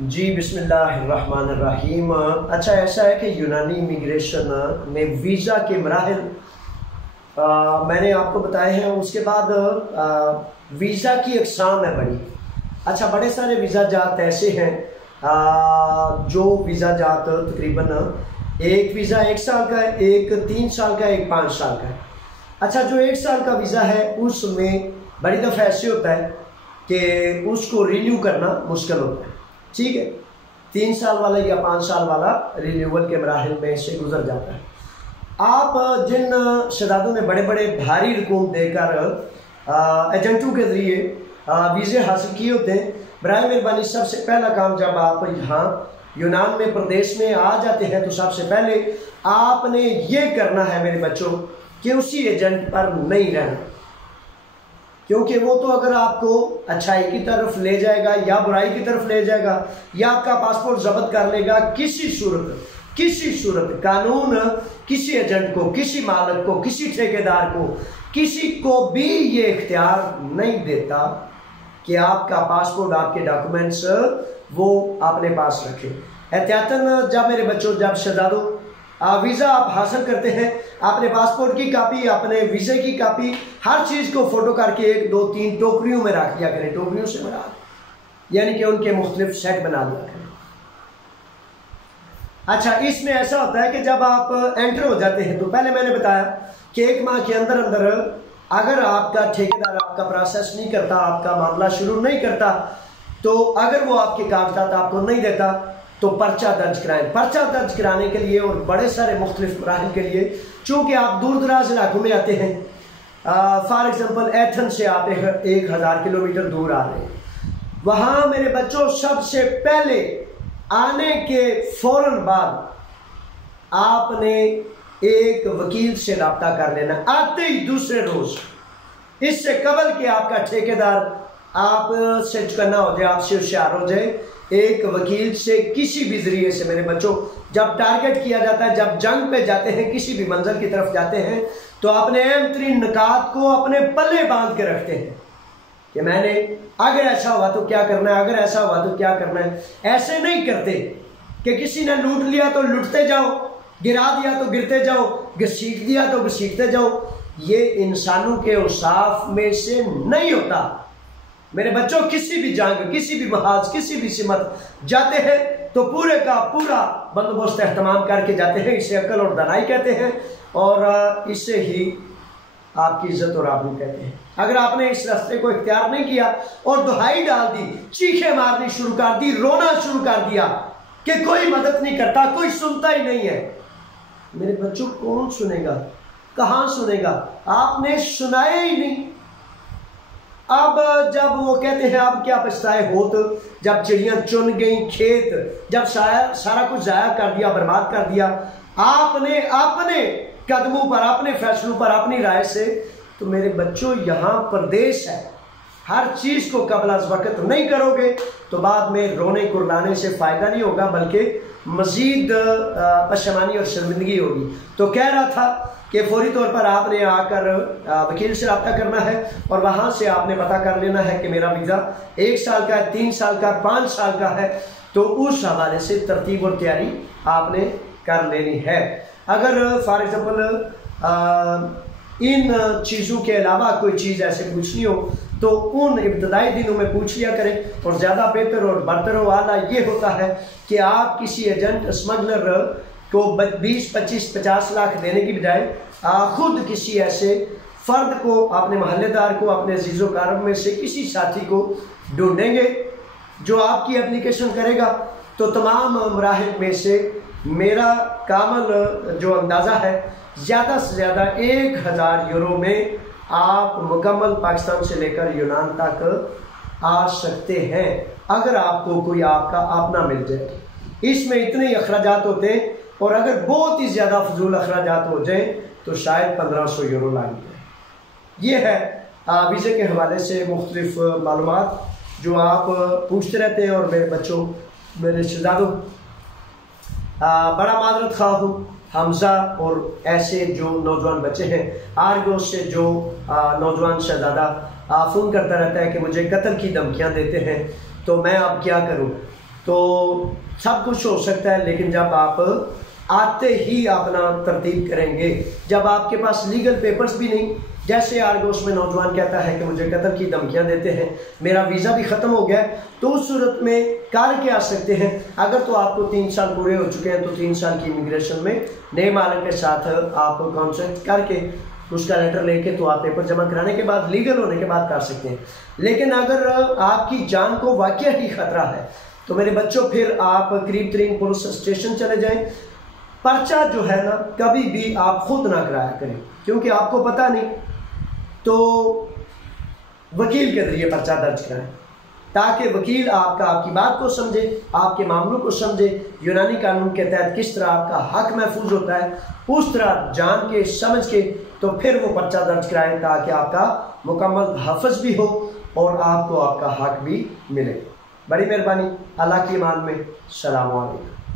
जी बिस्मिल्लाहिर्रहमानिर्रहीम। अच्छा, ऐसा है कि यूनानी इमिग्रेशन में वीज़ा के मराहिल मैंने आपको बताए हैं। उसके बाद वीज़ा की अक़साम है बड़ी। अच्छा, बड़े सारे वीज़ा जात ऐसे हैं जो वीज़ा जात तकरीबन एक वीज़ा 1 साल का है, एक 3 साल का है, एक 5 साल का है। अच्छा, जो 1 साल का वीज़ा है उसमें बड़ी दफ़ा ऐसे होता है कि उसको रिन्यू करना मुश्किल होता है। ठीक है, 3 साल वाला या 5 साल वाला रिन्यूअल के मराहिल में से गुजर जाता है। आप जिन शहजादों ने बड़े बड़े भारी रकूम देकर एजेंटों के ज़रिए वीज़े हासिल किए होते हैं, बराए मेहरबानी सबसे पहला काम जब आप यहाँ यूनान में प्रदेश में आ जाते हैं तो सबसे पहले आपने ये करना है मेरे बच्चों कि उसी एजेंट पर नहीं रहना, क्योंकि वो तो अगर आपको अच्छाई की तरफ ले जाएगा या बुराई की तरफ ले जाएगा या आपका पासपोर्ट जब्त कर लेगा। किसी सूरत कानून किसी एजेंट को, किसी मालिक को, किसी ठेकेदार को, किसी को भी ये इख्तियार नहीं देता कि आपका पासपोर्ट, आपके डॉक्यूमेंट्स वो अपने पास रखें। एहतियातन जब मेरे बच्चों, जब शहजादों वीज़ा आप हासिल करते हैं, अपने पासपोर्ट की कापी, अपने वीज़े की कापी, हर चीज़ को फोटो करके 1, 2, 3 टोकरियों में रख दिया करें। टोकरियों से बना, यानी कि उनके मुख्तलिफ सेट बना दिया करें। अच्छा, इसमें ऐसा होता है कि जब आप एंटर हो जाते हैं तो पहले मैंने बताया कि 1 माह के अंदर अंदर अगर आपका ठेकेदार आपका प्रोसेस नहीं करता, आपका मामला शुरू नहीं करता, तो अगर वो आपके कागजात आपको नहीं देता तो पर्चा दर्ज कराएं। पर्चा दर्ज कराने के लिए और बड़े सारे मुख्तलिफ मराहिल के लिए, चूँकि आप दूर दराज इलाकों में आते हैं, फॉर एग्जाम्पल एथन से आप 1000 किलोमीटर दूर आ रहे हैं, वहाँ मेरे बच्चों सबसे पहले आने के फौरन बाद आपने एक वकील से रब्ता कर लेना, आते ही दूसरे रोज। इससे कबल कि आपका ठेकेदार आपसे चुकन्ना हो जाए, आपसे होशियार हो जाए, एक वकील से किसी भी जरिए से मेरे बच्चों जब टारगेट किया जाता है, जब जंग पे जाते हैं, किसी भी मंजिल की तरफ जाते हैं, तो अपने अहम तरीन निकात को अपने पल्ले बांध के रखते हैं कि मैंने अगर ऐसा हुआ तो क्या करना है, अगर ऐसा हुआ तो क्या करना है। ऐसे नहीं करते कि किसी ने लूट लिया तो लूटते जाओ, गिरा दिया तो गिरते जाओ, घसीट दिया तो घसीटते जाओ। ये इंसानों के औसाफ में से नहीं होता मेरे बच्चों। किसी भी जंग, किसी भी महाज, किसी भी सिमत जाते हैं तो पूरे का पूरा बंदोबस्त एहतमाम करके जाते हैं। इसे अकल और दानाई कहते हैं और इसे ही आपकी इज्जत और आबरू कहते हैं। अगर आपने इस रास्ते को इख्तियार नहीं किया और दुहाई डाल दी, चीखें मारनी शुरू कर दी, रोना शुरू कर दिया कि कोई मदद नहीं करता, कोई सुनता ही नहीं है, मेरे बच्चों कौन सुनेगा, कहां सुनेगा? आपने सुनाया ही नहीं। अब जब वो कहते हैं अब क्या पछताए होत, जब चिड़ियां चुन गई खेत, जब सारा कुछ जाया कर दिया, बर्बाद कर दिया आपने अपने कदमों पर, अपने फैसलों पर, अपनी राय से, तो मेरे बच्चों यहाँ प्रदेश है। हर चीज को कबल अज़ वक़्त नहीं करोगे तो बाद में रोने कुर्लाने से फायदा नहीं होगा, बल्कि मजीद पशेमानी और शर्मिंदगी होगी। तो कह रहा था कि फौरी तौर पर आपने आकर वकील से रब्ता करना है और वहां से आपने पता कर लेना है कि मेरा वीज़ा 1 साल का है, 3 साल का, 5 साल का है। तो उस हवाले से तरतीब और तैयारी आपने कर लेनी है। अगर फॉर एग्जाम्पल इन चीज़ों के अलावा कोई चीज़ ऐसे पूछनी हो तो उन इब्तदाई दिनों में पूछ लिया करें। और ज़्यादा बेहतर और बरतर वाला ये होता है कि आप किसी एजेंट, स्मगलर को 20, 25, 50 लाख देने की बजाय खुद किसी ऐसे फर्द को, अपने महल्लेदार को, अपने अजीज़ो कारब में से किसी साथी को ढूंढेंगे जो आपकी एप्लीकेशन करेगा। तो तमाम मराहिल में से मेरा कामल जो अंदाज़ा है, ज़्यादा से ज़्यादा 1000 यूरो में आप मुकम्मल पाकिस्तान से लेकर यूनान तक आ सकते हैं, अगर आपको कोई आपका अपना मिल जाए। इसमें इतने ही अखराजात होते हैं और अगर बहुत ही ज़्यादा फजूल अखराजात हो जाए तो शायद 1500 यूरो लगेंगे। ये है वीज़े के हवाले से मुख्तलिफ मालूमात जो आप पूछते रहते हैं। और मेरे बच्चों, मेरे शहजादों, बड़ा मादरत खा हूँ हमजा और ऐसे जो नौजवान बच्चे हैं, आर्गोस से जो नौजवान शहजादा फ़ोन करता रहता है कि मुझे कत्ल की धमकियाँ देते हैं, तो मैं अब क्या करूँ। तो सब कुछ हो सकता है, लेकिन जब आप आते ही अपना तरतीब करेंगे, जब आपके पास लीगल पेपर्स भी नहीं, जैसे आरगोश में नौजवान कहता है कि मुझे कत्ल की धमकियां देते हैं, मेरा वीज़ा भी ख़त्म हो गया, तो उस सूरत में कार के आ सकते हैं। अगर तो आपको 3 साल पूरे हो चुके हैं तो 3 साल की इमिग्रेशन में नए मालिक के साथ आप कॉन्ट्रैक्ट करके उसका लेटर लेके तो आप पेपर जमा कराने के बाद लीगल होने के बाद कर सकते हैं। लेकिन अगर आपकी जान को वाकई ही खतरा है तो मेरे बच्चों फिर आप करीब तरीन पुलिस स्टेशन चले जाएं। पर्चा जो है ना कभी भी आप खुद ना कराया करें, क्योंकि आपको पता नहीं, तो वकील के जरिए पर्चा दर्ज कराएं ताकि वकील आपकी बात को समझे, आपके मामलों को समझे, यूनानी कानून के तहत किस तरह आपका हक महफूज होता है उस तरह जान के समझ के तो फिर वो पर्चा दर्ज कराएं ताकि आपका मुकम्मल हफ़्ज़ भी हो और आपको आपका हक भी मिले। बड़ी मेहरबानी, अल्लाह की ईमान में। सलाम अलैकुम।